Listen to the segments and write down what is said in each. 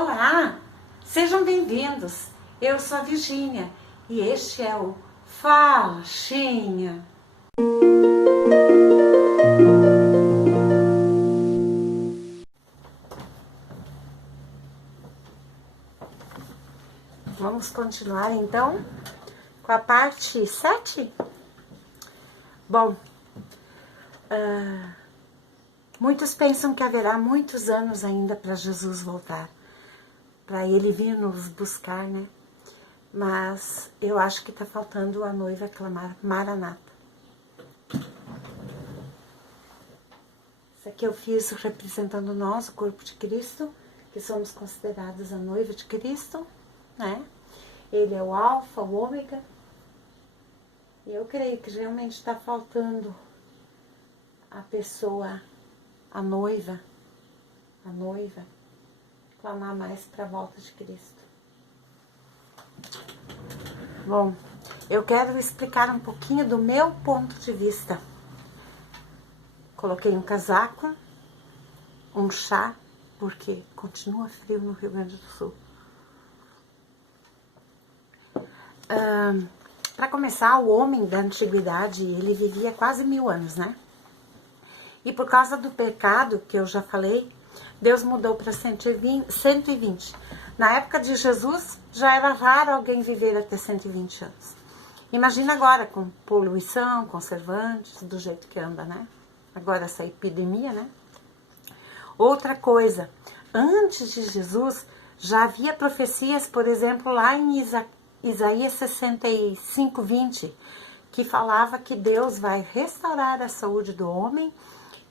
Olá, sejam bem-vindos. Eu sou a Virgínia e este é o Fala Xinha. Vamos continuar então com a parte 7? Bom, muitos pensam que haverá muitos anos ainda para Jesus voltar, para ele vir nos buscar, né? Mas eu acho que está faltando a noiva clamar Maranata. Isso aqui eu fiz representando nós, o corpo de Cristo, que somos considerados a noiva de Cristo, né? Ele é o alfa, o ômega. E eu creio que realmente está faltando a pessoa, a noiva, clamar mais para a volta de Cristo. Bom, eu quero explicar um pouquinho do meu ponto de vista. Coloquei um casaco, um chá, porque continua frio no Rio Grande do Sul. Para começar, o homem da antiguidade, ele vivia quase 1000 anos, né? E por causa do pecado, que eu já falei, Deus mudou para 120. Na época de Jesus, já era raro alguém viver até 120 anos. Imagina agora, com poluição, conservantes, do jeito que anda, né? Agora essa epidemia, né? Outra coisa, antes de Jesus, já havia profecias, por exemplo, lá em Isaías 65:20, que falava que Deus vai restaurar a saúde do homem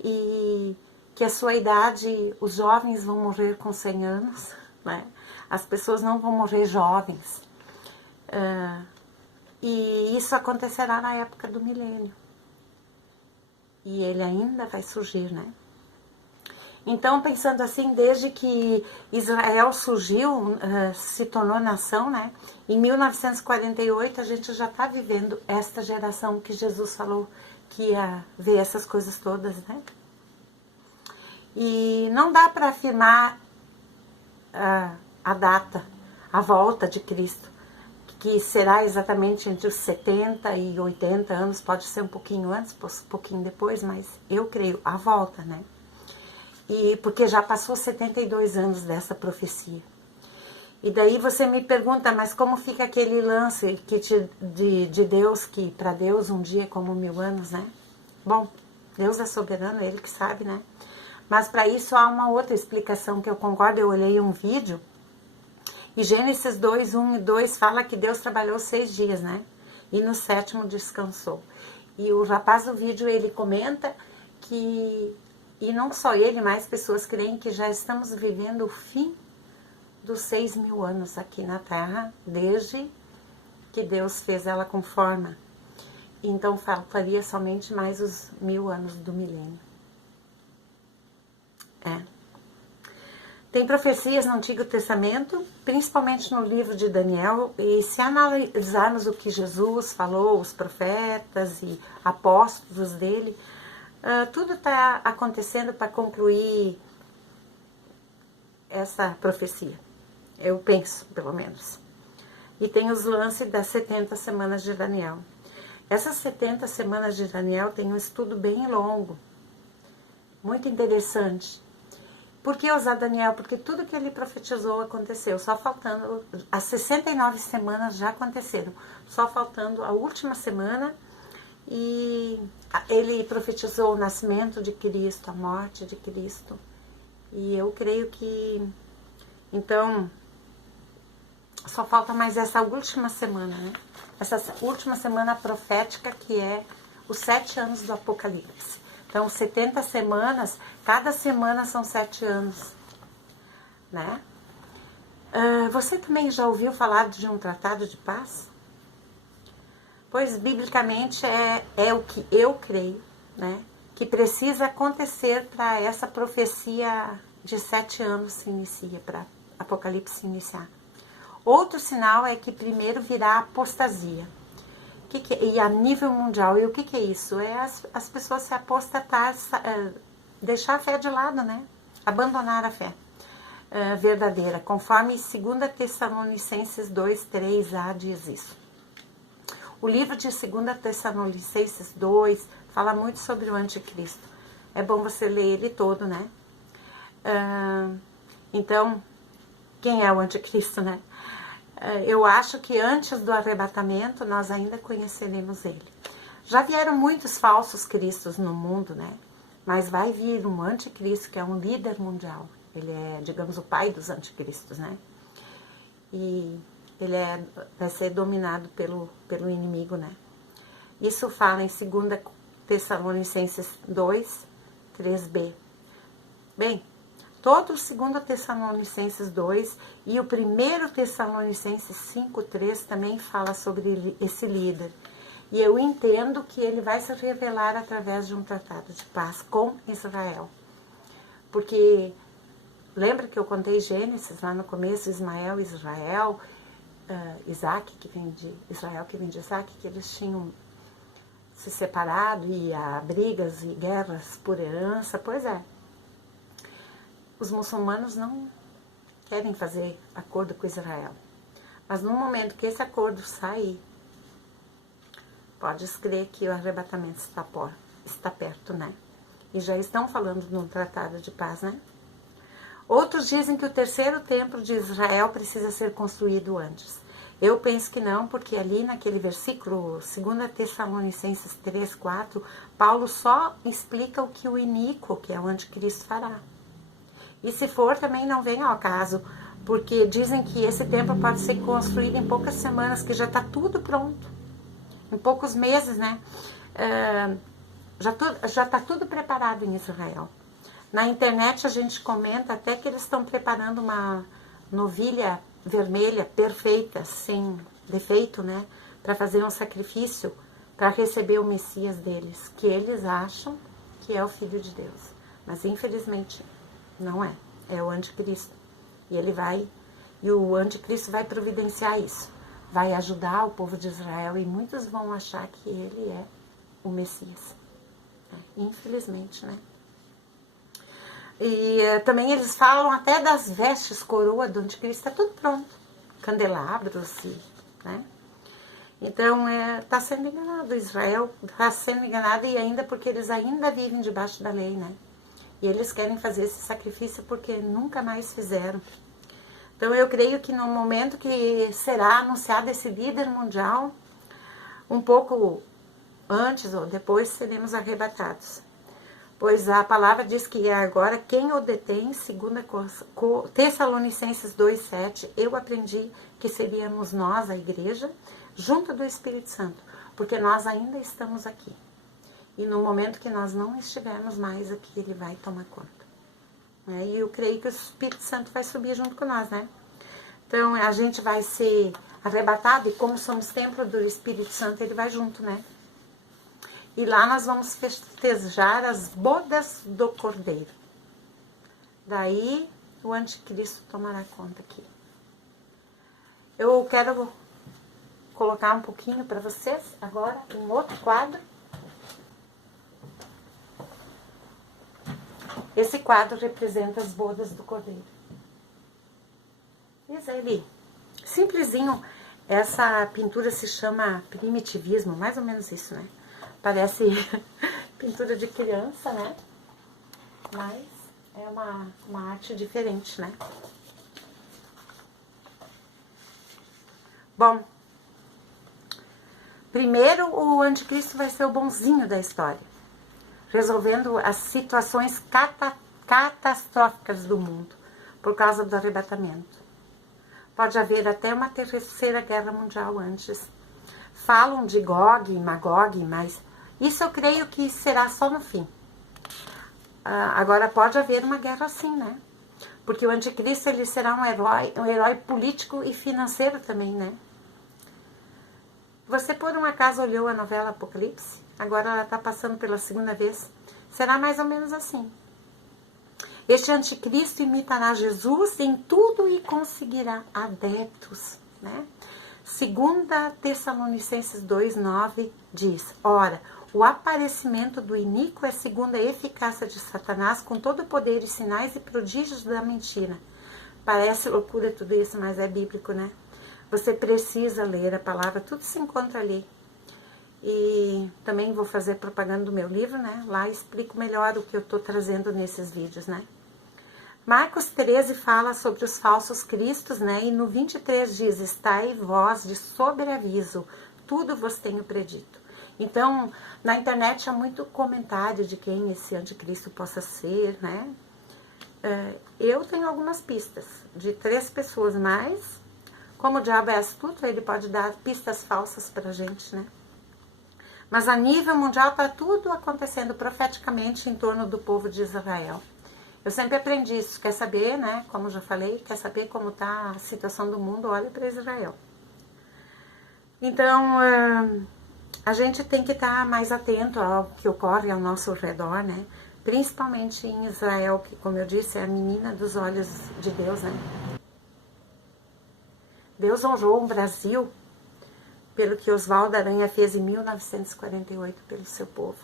e que a sua idade, os jovens vão morrer com 100 anos, né? As pessoas não vão morrer jovens. E isso acontecerá na época do milênio. E ele ainda vai surgir, né? Então, pensando assim, desde que Israel surgiu, se tornou nação, né? Em 1948, a gente já está vivendo esta geração que Jesus falou que ia ver essas coisas todas, né? E não dá para afirmar a data, a volta de Cristo, que será exatamente entre os 70 e 80 anos, pode ser um pouquinho antes, um pouquinho depois, mas eu creio, a volta, né? E porque já passou 72 anos dessa profecia. E daí você me pergunta, mas como fica aquele lance de Deus, que para Deus um dia é como 1000 anos, né? Bom, Deus é soberano, Ele que sabe, né? Mas para isso há uma outra explicação que eu concordo. Eu olhei um vídeo e Gênesis 2, 1 e 2 fala que Deus trabalhou 6 dias, né? E no 7º descansou. E o rapaz do vídeo, ele comenta que, e não só ele, mais pessoas creem que já estamos vivendo o fim dos 6.000 anos aqui na Terra, desde que Deus fez ela com forma. Então faltaria somente mais os 1000 anos do milênio. Tem profecias no Antigo Testamento, principalmente no livro de Daniel, e se analisarmos o que Jesus falou, os profetas e apóstolos dele, tudo está acontecendo para concluir essa profecia. Eu penso, pelo menos. E tem os lances das 70 semanas de Daniel. Essas 70 semanas de Daniel tem um estudo bem longo, muito interessante. Por que usar Daniel? Porque tudo que ele profetizou aconteceu, só faltando, as 69 semanas já aconteceram, só faltando a última semana, e ele profetizou o nascimento de Cristo, a morte de Cristo, e eu creio que, então, só falta mais essa última semana, né? Essa última semana profética, que é os 7 anos do Apocalipse. Então, 70 semanas, cada semana são 7 anos, né? Você também já ouviu falar de um tratado de paz? Pois, biblicamente, é o que eu creio, né? Que precisa acontecer para essa profecia de 7 anos se inicia, para Apocalipse se iniciar. Outro sinal é que primeiro virá a apostasia. E a nível mundial, e o que é isso? É as pessoas se apostatar, deixar a fé de lado, né? Abandonar a fé. verdadeira, conforme 2 Tessalonicenses 2:3a diz isso. O livro de 2 Tessalonicenses 2 fala muito sobre o anticristo. É bom você ler ele todo, né? Então, quem é o anticristo, né? Eu acho que antes do arrebatamento nós ainda conheceremos ele. Já vieram muitos falsos cristos no mundo, né? Mas vai vir um anticristo que é um líder mundial. Ele é, digamos, o pai dos anticristos, né? E ele vai ser dominado pelo inimigo, né? Isso fala em 2 Tessalonicenses 2:3b. Bem, todo o 2 Tessalonicenses 2 e o 1 Tessalonicenses 5:3 também fala sobre esse líder. E eu entendo que ele vai se revelar através de um tratado de paz com Israel. Porque, lembra que eu contei Gênesis lá no começo, Ismael, Israel, Isaac, que vem de Israel, que vem de Isaac, que eles tinham se separado e há brigas e guerras por herança. Pois é, os muçulmanos não querem fazer acordo com Israel. Mas no momento que esse acordo sair, pode crer que o arrebatamento está perto, né? E já estão falando no tratado de paz, né? Outros dizem que o terceiro templo de Israel precisa ser construído antes. Eu penso que não, porque ali naquele versículo, 2 Tessalonicenses 3:4, Paulo só explica o que o iníquo, que é o anticristo, fará. E se for, também não vem ao caso, porque dizem que esse templo pode ser construído em poucas semanas, que já está tudo pronto. Em poucos meses, né? Já está tudo preparado em Israel. Na internet a gente comenta até que eles estão preparando uma novilha vermelha perfeita, sem defeito, né? Para fazer um sacrifício para receber o Messias deles, que eles acham que é o Filho de Deus. Mas infelizmente não é. É o anticristo. E o anticristo vai providenciar isso. Vai ajudar o povo de Israel e muitos vão achar que ele é o Messias. Infelizmente, né? E também eles falam até das vestes, coroa do anticristo, está tudo pronto. Candelabros, né? Então, está sendo enganado. Israel está sendo enganado e ainda porque eles ainda vivem debaixo da lei, né? E eles querem fazer esse sacrifício porque nunca mais fizeram. Então, eu creio que no momento que será anunciado esse líder mundial, um pouco antes ou depois seremos arrebatados. Pois a palavra diz que agora quem o detém, 2 Tessalonicenses 2:7, eu aprendi que seríamos nós, a igreja, junto do Espírito Santo, porque nós ainda estamos aqui. E no momento que nós não estivermos mais aqui, ele vai tomar conta. E eu creio que o Espírito Santo vai subir junto com nós, né? Então, a gente vai ser arrebatado e como somos templo do Espírito Santo, ele vai junto, né? E lá nós vamos festejar as bodas do Cordeiro. Daí, o anticristo tomará conta aqui. Eu quero colocar um pouquinho para vocês agora um outro quadro. Esse quadro representa as bodas do Cordeiro. Isso aí, simplesinho. Essa pintura se chama primitivismo, mais ou menos isso, né? Parece pintura de criança, né? Mas é uma arte diferente, né? Bom, primeiro o anticristo vai ser o bonzinho da história, resolvendo as situações catastróficas do mundo por causa do arrebatamento. Pode haver até uma terceira guerra mundial antes. Falam de Gog e Magog, mas isso eu creio que será só no fim. Agora pode haver uma guerra assim, né? Porque o anticristo ele será um herói político e financeiro também, né? Você por um acaso olhou a novela Apocalipse? Agora ela está passando pela segunda vez. Será mais ou menos assim. Este anticristo imitará Jesus em tudo e conseguirá adeptos, né? 2 Tessalonicenses 2:9 diz: ora, o aparecimento do iníquo é segundo a eficácia de Satanás, com todo o poder e sinais e prodígios da mentira, Parece loucura tudo isso, mas é bíblico, né? Você precisa ler a palavra, tudo se encontra ali. E também vou fazer propaganda do meu livro, né? Lá explico melhor o que eu estou trazendo nesses vídeos, né? Marcos 13 fala sobre os falsos cristos, né? E no 23 diz, estai vós de sobreaviso, tudo vos tenho predito. Então, na internet há muito comentário de quem esse anticristo possa ser, né? Eu tenho algumas pistas de 3 pessoas, mas como o diabo é astuto, ele pode dar pistas falsas pra gente, né? Mas a nível mundial está tudo acontecendo profeticamente em torno do povo de Israel. Eu sempre aprendi isso, quer saber, né? Como já falei, quer saber como está a situação do mundo, olha para Israel. Então, a gente tem que estar mais atento ao que ocorre ao nosso redor, né? Principalmente em Israel, que, como eu disse, é a menina dos olhos de Deus, né? Deus honrou o Brasil pelo que Oswaldo Aranha fez em 1948 pelo seu povo.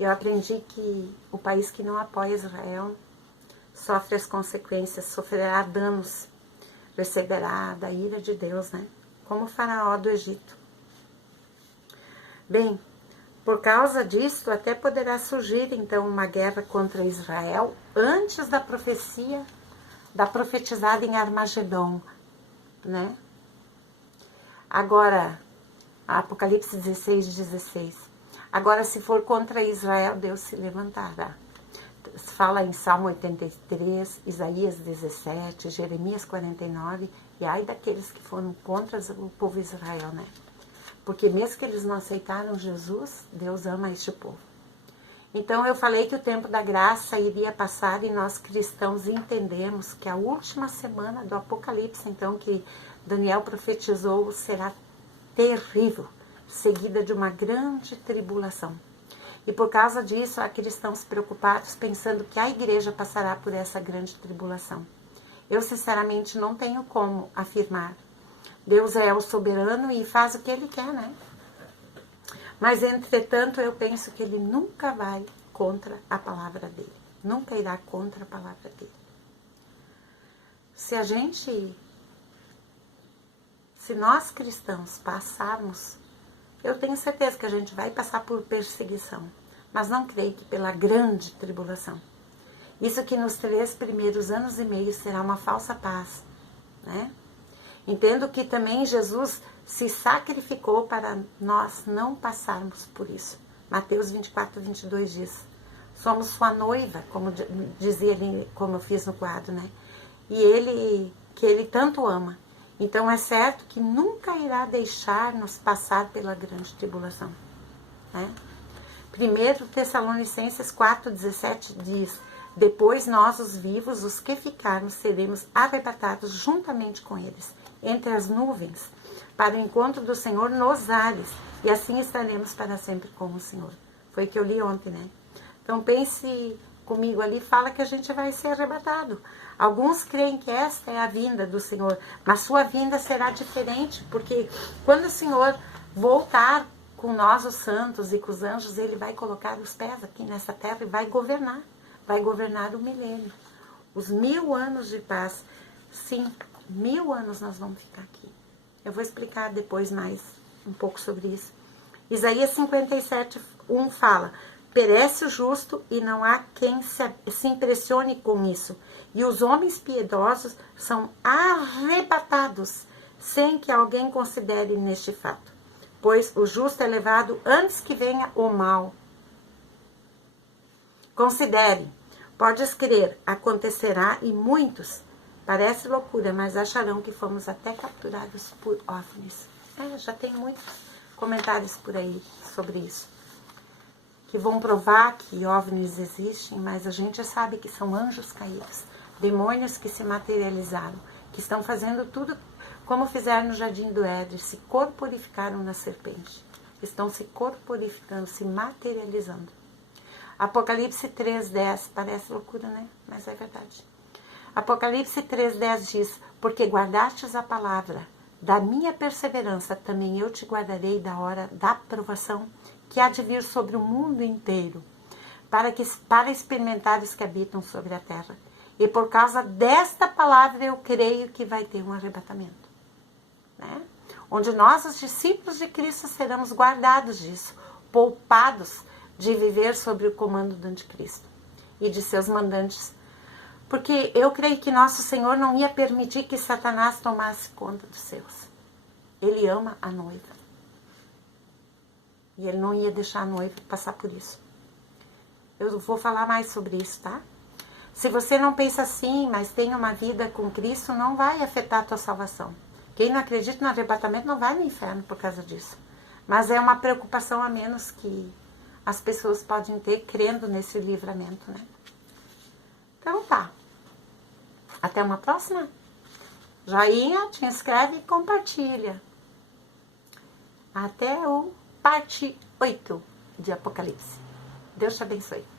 Eu aprendi que o país que não apoia Israel sofre as consequências, sofrerá danos, receberá da ira de Deus, né? Como o faraó do Egito. Bem, por causa disso, até poderá surgir, então, uma guerra contra Israel antes da profecia, da profetizada em Armagedon, né? Agora, Apocalipse 16:16. Agora, se for contra Israel, Deus se levantará. Fala em Salmo 83, Isaías 17, Jeremias 49, e ai daqueles que foram contra o povo de Israel, né? Porque mesmo que eles não aceitaram Jesus, Deus ama este povo. Então eu falei que o tempo da graça iria passar e nós cristãos entendemos que a última semana do Apocalipse, então, que Daniel profetizou, será terrível, seguida de uma grande tribulação. E por causa disso, há cristãos preocupados, pensando que a igreja passará por essa grande tribulação. Eu, sinceramente, não tenho como afirmar. Deus é o soberano e faz o que Ele quer, né? Mas, entretanto, eu penso que Ele nunca vai contra a palavra dEle. Nunca irá contra a palavra dEle. Se nós cristãos passarmos, eu tenho certeza que a gente vai passar por perseguição, mas não creio que pela grande tribulação. Isso que nos 3 primeiros anos e meio será uma falsa paz, né? Entendo que também Jesus se sacrificou para nós não passarmos por isso. Mateus 24:22 diz, somos sua noiva, como dizia ele, como eu fiz no quadro, né? E que ele tanto ama. Então é certo que nunca irá deixar-nos passar pela grande tribulação, né? 1 Tessalonicenses 4:17 diz, depois nós os vivos, os que ficarmos, seremos arrebatados juntamente com eles, entre as nuvens, para o encontro do Senhor nos ares, e assim estaremos para sempre com o Senhor. Foi o que eu li ontem, né? Então pense comigo ali, fala que a gente vai ser arrebatado. Alguns creem que esta é a vinda do Senhor, mas sua vinda será diferente, porque quando o Senhor voltar com nós, os santos e com os anjos, Ele vai colocar os pés aqui nessa terra e vai governar o milênio. Os 1000 anos de paz, sim, 1000 anos nós vamos ficar aqui. Eu vou explicar depois mais um pouco sobre isso. Isaías 57:1 fala, perece o justo e não há quem se impressione com isso. E os homens piedosos são arrebatados, sem que alguém considere neste fato. Pois o justo é levado antes que venha o mal. Considere, podes crer, acontecerá e muitos, parece loucura, mas acharão que fomos até capturados por OVNIs. Já tem muitos comentários por aí sobre isso, que vão provar que OVNIs existem, mas a gente sabe que são anjos caídos, demônios que se materializaram, que estão fazendo tudo como fizeram no Jardim do Éden, se corporificaram na serpente, estão se corporificando, se materializando. Apocalipse 3:10, parece loucura, né? Mas é verdade. Apocalipse 3:10 diz, porque guardastes a palavra da minha perseverança, também eu te guardarei da hora da provação que há de vir sobre o mundo inteiro, para experimentares que habitam sobre a terra. E por causa desta palavra eu creio que vai ter um arrebatamento, né? Onde nós, os discípulos de Cristo, seremos guardados disso, poupados de viver sob o comando do anticristo e de seus mandantes. Porque eu creio que nosso Senhor não ia permitir que Satanás tomasse conta dos seus. Ele ama a noiva. E ele não ia deixar a noiva passar por isso. Eu vou falar mais sobre isso, tá? Se você não pensa assim, mas tem uma vida com Cristo, não vai afetar a tua salvação. Quem não acredita no arrebatamento não vai no inferno por causa disso. Mas é uma preocupação a menos que as pessoas podem ter crendo nesse livramento, né? Então tá. Até uma próxima. Joinha, te inscreve e compartilha. Até o parte 8 de Apocalipse. Deus te abençoe.